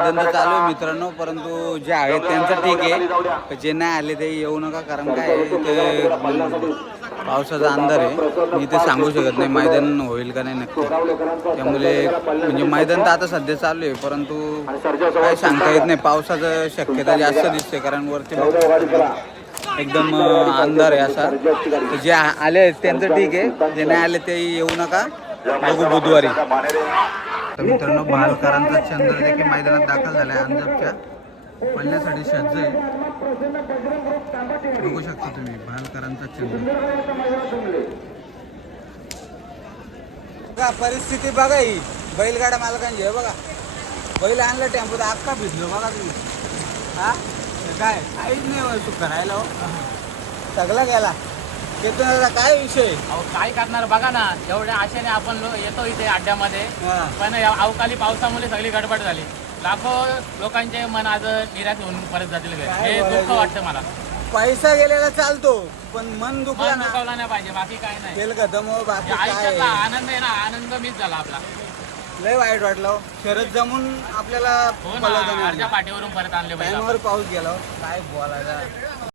धंदा चालू आहे मित्रांनो परंतु जे आहेत त्यांचं ठीक आहे. जे नाही आले ते येऊ नका कारण काय ते पावसाचा अंधार आहे. मी ते सांगू शकत नाही मैदान होईल का नाही नक्की. त्यामुळे म्हणजे मैदान तर आता सध्या चालू आहे परंतु काय सांगता येत नाही. पावसाचं शक्यता जास्त दिसते कारण वरती एकदम अंधार आहे असा. तर जे आले आहेत त्यांचं ठीक आहे. जे नाही आले ते येऊ नका. बघू बुधवारी. तर मित्रांनो भालकरांचा चंद्र देखील मैदानात दाखल झाला आहे अंजपच्या पळण्यासाठी सज्ज आहे. बघू शकता तुम्ही भालकरांचा चंद्र. परिस्थिती बघा ही. बैलगाड्या मालकांची आहे बघा. बैल आणलं टेम्पो तर अख्खा भिजलो बघा तुम्ही. हा? काय? काहीच नाही वस्तू करायला हो. सगळा गेला. दादा काय विषय अहो काय करणार बघा ना एवढ्या आशेने आपण लो- येतो इथे अड्ड्यामध्ये हा. पण या अवकाळी पावसामुळे सगळी गडबड झाली लाखो लोकांचे मन आज निराश होऊन परत जातील घरी. काय हे दुःख बोलायचं? वाटतं मला पैसा गेलेला चालतो पण मन दुखला मन ना दुखावला नाही पाहिजे बाकी काय नाही तेल कदम हो बाकी काय आयुष्यातला आहे? आनंद आहे ना आनंद मीच झाला आपला लय वाईट वाटलं हो. शरद जमून आपल्याला हो अर्ध्या. पाठीवरून परत आणले पाहिजे टाइमवर पाऊस गेला हो. काय बोलायचा